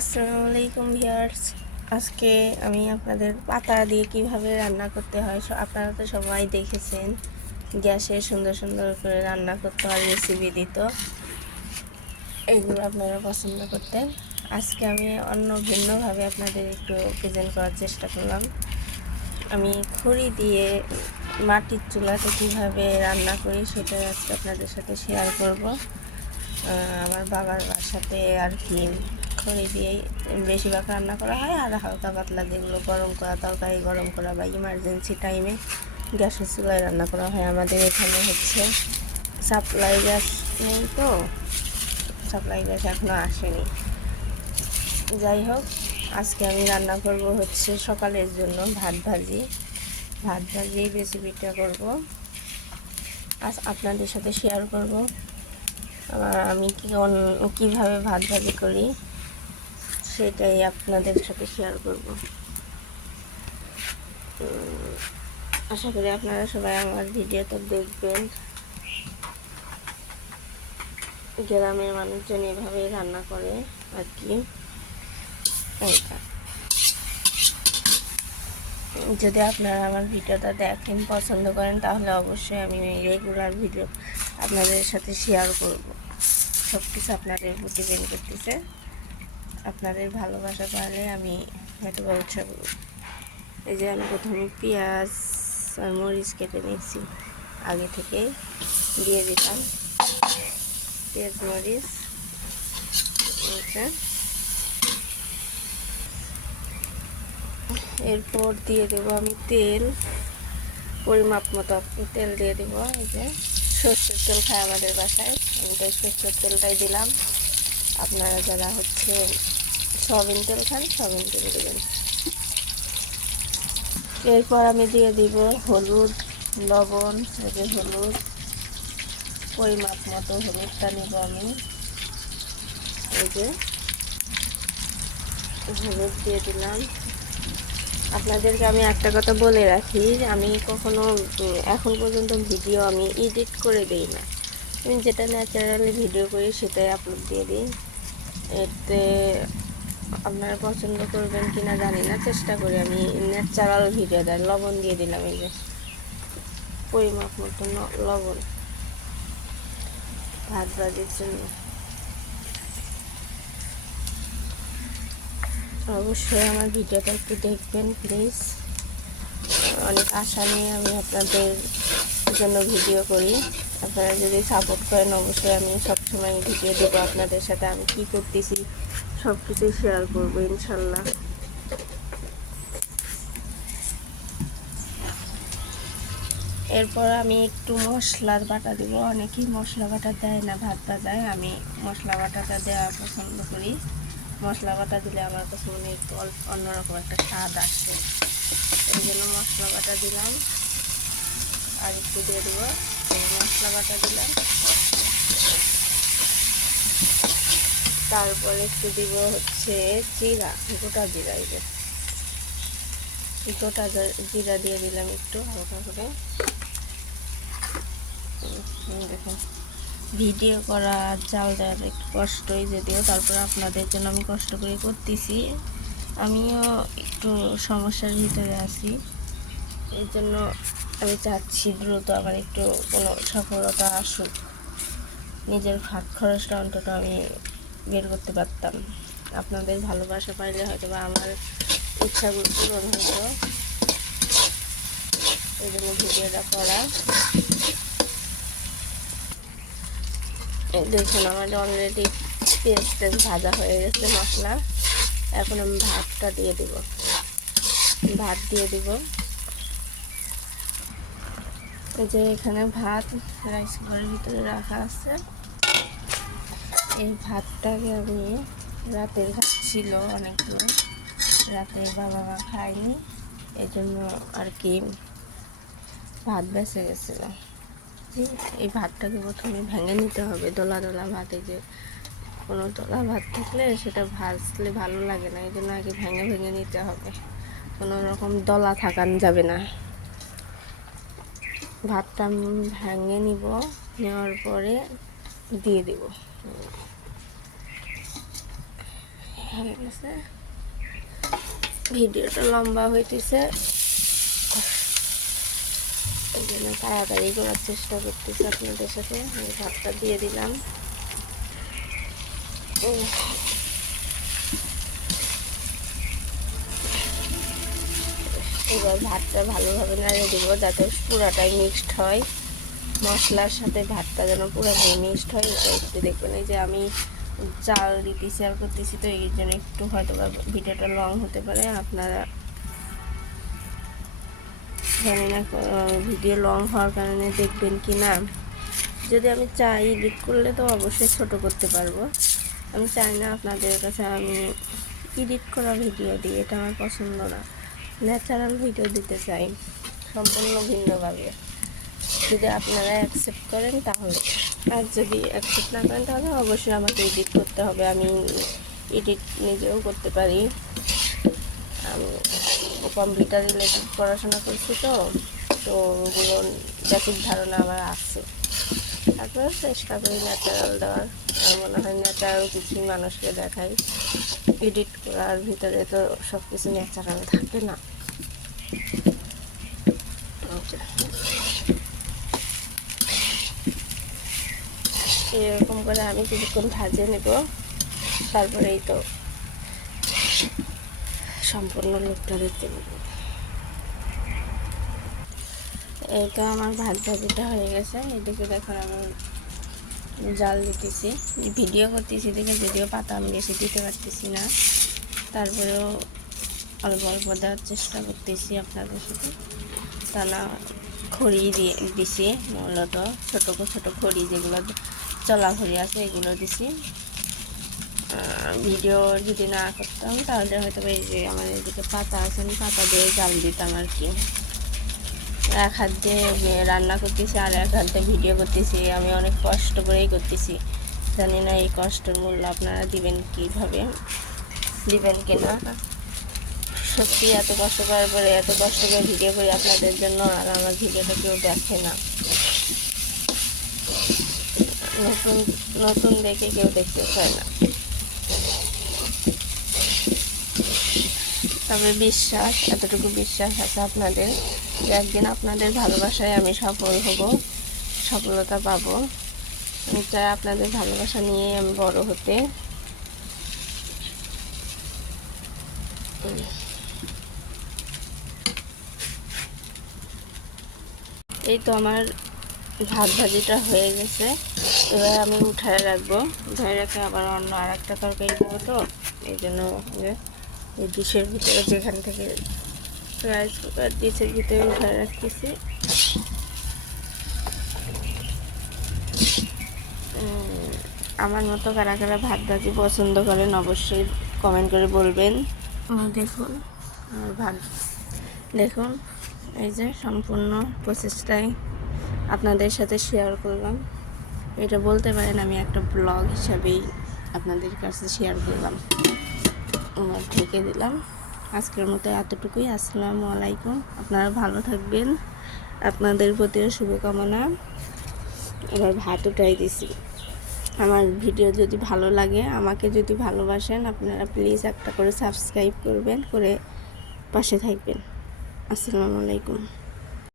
আসসালামু আলাইকুম ভিউয়ার্স। আজকে আমি আপনাদের পাতা দিয়ে কিভাবে রান্না করতে হয় আপনারা তো সবাই দেখেছেন, গ্যাসে সুন্দর সুন্দর করে রান্না করতে হয়, রেসিপি দিত, এইগুলো আপনারা পছন্দ করতেন। আজকে আমি অন্য ভিন্নভাবে আপনাদের একটু প্রেজেন্ট করার চেষ্টা করলাম। আমি খড়ি দিয়ে মাটির চুলাতে কিভাবে রান্না করি সেটা আজকে আপনাদের সাথে শেয়ার করব। আমার বাবার বাসাতে আর কি খড়ি দিয়েই বেশিরভাগ রান্না করা হয়, আর হালকা পাতলা যেগুলো গরম করা, তরকারি গরম করা বা ইমার্জেন্সি টাইমে গ্যাসের চুলায় রান্না করা হয়। আমাদের এখানে হচ্ছে সাপ্লাই গ্যাস নেই, তো সাপ্লাই গ্যাস এখনও আসেনি। যাই হোক, আজকে আমি রান্না করব হচ্ছে সকালের জন্য ভাত ভাজি রেসিপিটা করব, আজ আপনাদের সাথে শেয়ার করব। আমি কীভাবে ভাত ভাজি করি সেটাই আপনাদের সাথে শেয়ার করব। আশা করি আপনারা সবাই আমার ভিডিওটা দেখবেন। গ্রামের মানুষজন এভাবেই রান্না করে আর কি। যদি আপনারা আমার ভিডিওটা দেখেন, পছন্দ করেন, তাহলে অবশ্যই আমি রেগুলার ভিডিও আপনাদের সাথে শেয়ার করব। সব কিছু আপনাদের উপর ডিপেন্ড করতেছে। আপনাদের ভালোবাসা পারলে আমি হয়তো ব্যবসা করব। এই যে আমি প্রথমে পেঁয়াজ আর মরিচ কেটে নিয়েছি, আগে থেকে দিয়ে দিলাম পেঁয়াজ মরিচ। এরপর দিয়ে দেবো আমি তেল, পরিমাপ মতো তেল দিয়ে দেবো। এই যে সরষের তেল খায় আমাদের বাসায়, আমি তাই সরষের তেলটাই দিলাম। আপনারা যারা হচ্ছে সয়াবিন তেল খান, সয়াবিন তেল দেবেন। এরপর আমি দিয়ে দিব হলুদ, লবণ। এই যে হলুদ, পরিমাপ মতো হলুদটা নেব আমি। এই যে হলুদ দিয়ে দিলাম। আপনাদেরকে আমি একটা কথা বলে রাখি, আমি কখনো এখন পর্যন্ত ভিডিও আমি এডিট করে দিই না। আমি যেটা ন্যাচারালি ভিডিও করি সেটাই আপলোড দিয়ে দিই। এতে আপনারা পছন্দ করবেন কি না জানি না, চেষ্টা করি আমি ন্যাচারাল ভিডিও দেয়। লবণ দিয়ে দিলাম, এই যে পরিমাপ মতো লবণ ভাত ভাজির জন্য। অবশ্যই আমার ভিডিওটা একটু দেখবেন প্লিজ। অনেক আশা নিয়ে আমি আপনাদের জন্য ভিডিও করি। আপনারা যদি সাপোর্ট করেন, অবশ্যই আমি সবসময় ভিডিও দেবো আপনাদের সাথে। আমি কী করতেছি সব কিছুই শেয়ার করবো ইনশাল্লাহ। এরপর আমি একটু মশলার বাটা দিব। অনেকেই মশলা বাটা দেয় না ভাত ভাজায়, আমি মশলা বাটাটা দেওয়া পছন্দ করি। মশলা বাটা দিলে আমার কাছে মনে একটু অন্যরকম একটা স্বাদ আসে, এই জন্য মশলা বাটা দিলাম। আর একটু দিয়ে দেবো, মশলা বাটা দিলাম। তারপরে একটু দিব হচ্ছে জিরা, গোটা জিরা। এই যে গোটা জিরা দিয়ে দিলাম একটু হালকা করে। দেখুন, ভিডিও করা চাল দেওয়ার একটু কষ্টই, যদিও তারপর আপনাদের জন্য আমি কষ্ট করে করতেছি। আমিও একটু সমস্যার ভিতরে আছি, এই জন্য আমি চাচ্ছি দ্রুত আবার একটু কোনো সফলতা আসুক, নিজের হাত খরচটা অন্তত আমি বের করতে পারতাম। আপনাদের ভালোবাসা পাইলে হয়তো বা আমার ইচ্ছাগুলো পূরণ হতো, এই জন্য ভিডিওটা করা। দেখুন, আমার অলরেডি পেঁয়াজ ভাজা হয়ে গেছে মশলা। এখন আমি ভাতটা দিয়ে দেব, ভাত দিয়ে দিব। এই যে এখানে ভাত রাইস কুকারের ভিতরে রাখা আছে। এই ভাতটাকে আমি, রাতের ভাত ছিল অনেকগুলো, রাতে বাবা মা খায়নি, এই জন্য আর কি ভাত বেঁচে গেছিল। এই ভাতটাকে প্রথমে ভেঙে নিতে হবে, দোলা দোলা ভাত। এই যে কোনো দোলা ভাত থাকলে সেটা ভাজলে ভালো লাগে না, এই জন্য আগে ভেঙে ভেঙে নিতে হবে, কোনো রকম দলা থাকান যাবে না। ভাতটা আমি ভেঙে নিব, নেওয়ার পরে দিয়ে দেব। হয়ে গেছে। ভিডিওটা লম্বা হইতেছে, এই জন্য তাড়াতাড়ি করার চেষ্টা করতেছি আপনাদের সাথে। আমি ভাতটা দিয়ে দিলাম। এবার ভাতটা ভালোভাবে নাড়িয়ে দেবো যাতে পুরাটাই মিক্সড হয়, মশলার সাথে ভাতটা যেন পুরোপুরি মিক্সড হয়। এটা একটু দেখবেন, এই যে আমি চাল দিতেছি আর করতেছি, তো এই জন্য একটু হয়তো ভিডিওটা লং হতে পারে। আপনারা জানি না ভিডিও লং হওয়ার কারণে দেখবেন কি না। যদি আমি চাই এডিট করলে তো অবশ্যই ছোট করতে পারবো। আমি চাই না আপনাদের কাছে আমি এডিট করা ভিডিও দিই, এটা আমার পছন্দ না। ন্যাচারাল ভিডিও দিতে চাই সম্পূর্ণ ভিন্নভাবে। যদি আপনারা অ্যাকসেপ্ট করেন তাহলে, আর যদি অ্যাকসেপ্ট না করেন তাহলে অবশ্যই আমাকে এডিট করতে হবে। আমি এডিট নিজেও করতে পারি, আমি কম্পিউটার রিলেটেড পড়াশোনা করছি, তো ওগুলো বেসিক ধারণা আমার আছে। তারপরে চেষ্টা করি ন্যাচারাল দেওয়ার। আমার মনে হয় ন্যাচারাল কিছুই মানুষকে দেখাই। এডিট করার ভিতরে তো সব কিছু ন্যাচারাল থাকে না। এরকম করে আমি কিছুক্ষণ ভাজে নেব, তারপরেই তো সম্পূর্ণ লুকটা দেখতে পাবো। এইটা আমার ভাত ভাজিটা হয়ে গেছে। এদিকে দেখুন আমি জাল দিতেছি, ভিডিও করতেছি দেখে যদিও পাতা আমি বেশি দিতে পারতেছি না, তারপরেও অল্প অল্প দেওয়ার চেষ্টা করতেছি আপনাদের সাথে। তা না খড়ি দিয়ে দিছি, মূলত ছোটো ছোটো খড়ি যেগুলো চলা খড়ি আছে এগুলো দিছি। ভিডিও যদি না করতাম তাহলে হয়তো এই যে আমার এদিকে পাতা আছে, আমি পাতা দিয়ে জাল দিতাম আর কি। এক হাত দিয়ে রান্না করতেছি আর এক হাত দিয়ে ভিডিও করতেছি। আমি অনেক কষ্ট করেই করতেছি, জানি না এই কষ্টের মূল্য আপনারা দিবেন কীভাবে, দিবেন কিনা। সত্যি এত কষ্ট করার পরে এত কষ্ট করে ভিডিও করি আপনাদের জন্য, আর আমার ভিডিওটা কেউ দেখে না। নতুন নতুন দেখে কেউ দেখতে চায় না। তবে বিশ্বাস, এতটুকু বিশ্বাস আছে আপনাদের যে একদিন আপনাদের ভালোবাসায় আমি সফল হব, সফলতা পাবো। আমি চাই আপনাদের ভালোবাসা নিয়ে আমি বড় হতে। এই তো আমার ভাত ভাজিটা হয়ে গেছে। এবার আমি উঠায় রাখবো, উঠায় রেখে আবার অন্য আর একটা তরকারি দেবো, তো এই জন্য এই ডিশের ভিতরে যেখান থেকে রাইস কুকার ডিশের ভিতরে উঠায় রাখতেছি। আমার মতো কারা কারা ভাত ভাজি পছন্দ করেন অবশ্যই কমেন্ট করে বলবেন। দেখুন আমার ভাত, দেখুন এই যে সম্পূর্ণ প্রসেসটাই আপনাদের সাথে শেয়ার করলাম। এটা বলতে পারেন আমি একটা ব্লগ হিসাবেই আপনাদের কাছে শেয়ার করলাম। আমার ঢেকে দিলাম। আজকের মতো এতটুকুই। আসসালামু আলাইকুম। আপনারা ভালো থাকবেন, আপনাদের প্রতিও শুভকামনা। এবার ভাত উঠাই দিছি। আমার ভিডিও যদি ভালো লাগে, আমাকে যদি ভালোবাসেন, আপনারা প্লিজ একটা করে সাবস্ক্রাইব করবেন, করে পাশে থাকবেন। আসসালামু আলাইকুম।